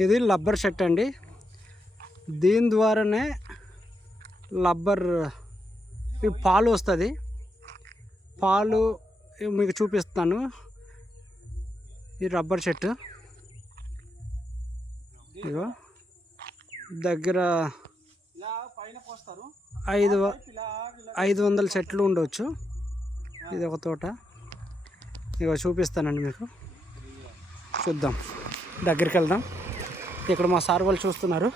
ఇది లబ్బర్ షర్ట్ అండి. దీని ద్వారానే లబ్బర్ ఈ పాలు వస్తుంది. పాలు మీకు చూపిస్తాను. ఈ రబ్బర్ చెట్టు ఇగో దగ్గర ఐదు వ- ఐదు వందల చెట్లు ఉండవచ్చు ఇది ఒక తోట. ఇగో చూపిస్తానండి మీకు. చూద్దాం. దగ్గరికి వెళ్దాం. ఇక్కడ మా సార్ వాళ్ళు చూస్తున్నారు.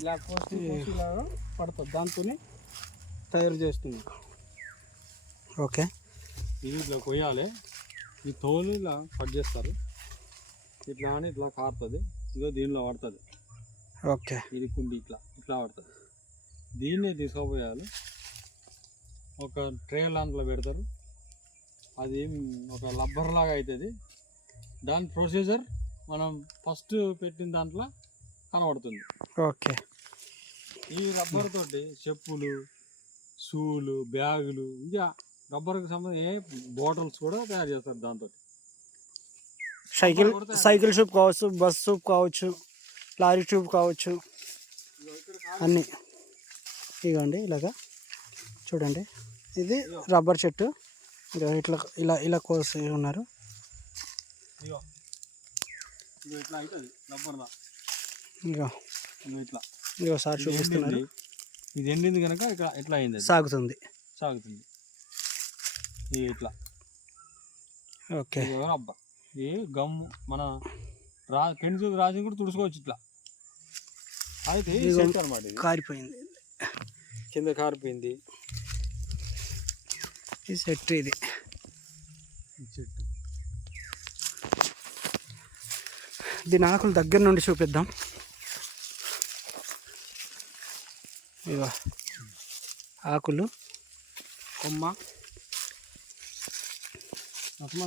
ఇలా కోసి పడుతుంది దాంతోనే తయారు చేస్తుంది. ఓకే. ఇది ఇట్లా కొయ్యాలి. ఈ తోలు ఇలా కట్ చేస్తారు. ఇట్లా అని ఇట్లా కారుతుంది. ఇదో దీనిలో పడుతుంది. ఓకే. ఇది కుండి ఇట్లా ఇట్లా పడుతుంది. దీన్నే తీసుకుపోయాలి. ఒక ట్రే లాంట్లో పెడతారు. అది ఒక లబ్బర్ లాగా అవుతుంది. దాని ప్రొసీజర్ మనం ఫస్ట్ పెట్టిన దాంట్లో కనబడుతుంది. ఓకే. ఈ రబ్బర్ తోటి చెప్పులు షూలు బ్యాగులు ఇంకా రబ్బర్కి సంబంధించి ఏ బాటిల్స్ కూడా తయారు చేస్తారు దాంతో. సైకిల్ సైకిల్ షూప్ కావచ్చు బస్ షూప్ కావచ్చు లారీ ట్యూబ్ కావచ్చు అన్నీ. ఇగోండి ఇలాగా. చూడండి. ఇది రబ్బర్ చెట్టు. ఇట్లా ఇలా ఇలా కోసి ఉన్నారు. ఇగో. ఇగో ఇట్లా అవుతుంది రబ్బర్దా? ఇగో. ఇగో ఇట్లా. ఇగో సార్ ఇది చూపిస్తున్నారు. ఎండింది. ఇది ఎండింది కనుక ఇట్లా ఇట్లా అయింది. సాగుతుంది. సాగుతుంది. ఇది ఇట్లా. ఓకే. ఇది రబ్బర్. ఇది గమ్ మన రా పెన్సిల్ రాసి కూడా తుడుచుకోవచ్చు ఇట్లా. అయితే ఇది అనమాట ఇది. కారిపోయింది. కింద కారిపోయింది. ఇది సెట్ ఇది. ఈ చెట్టు దీని ఆకులు దగ్గర నుండి చూపిద్దాం. ఇవా ఆకులు. కొమ్మ.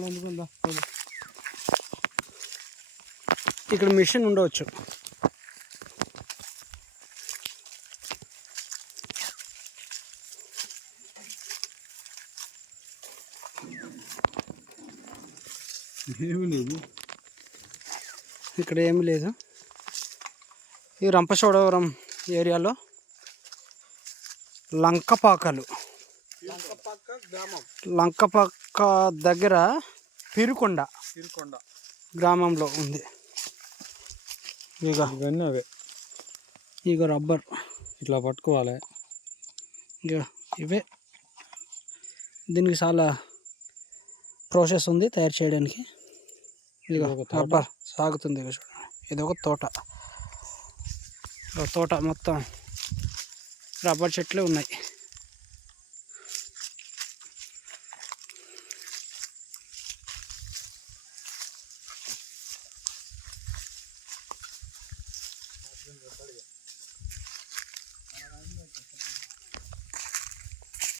ఎందుకు ఇక్కడ మిషన్ ఉండవచ్చు. ఏమి లేదు. ఇక్కడ ఏమీ లేదు. ఈ రంపచోడవరం ఏరియాలో లంకపాకలు. లంకపక్క దగ్గర పిరుకొండ సిరికొండ గ్రామంలో ఉంది. ఇక ఇవన్నీ అవే. ఇక రబ్బర్. ఇట్లా పట్టుకోవాలి. ఇక ఇవే. దీనికి చాలా ప్రాసెస్ ఉంది తయారు చేయడానికి. ఇదిగో. రబ్బర్ సాగుతుంది ఇక చూడండి ఇది ఒక తోట తోట మొత్తం రబ్బర్ చెట్లే ఉన్నాయి.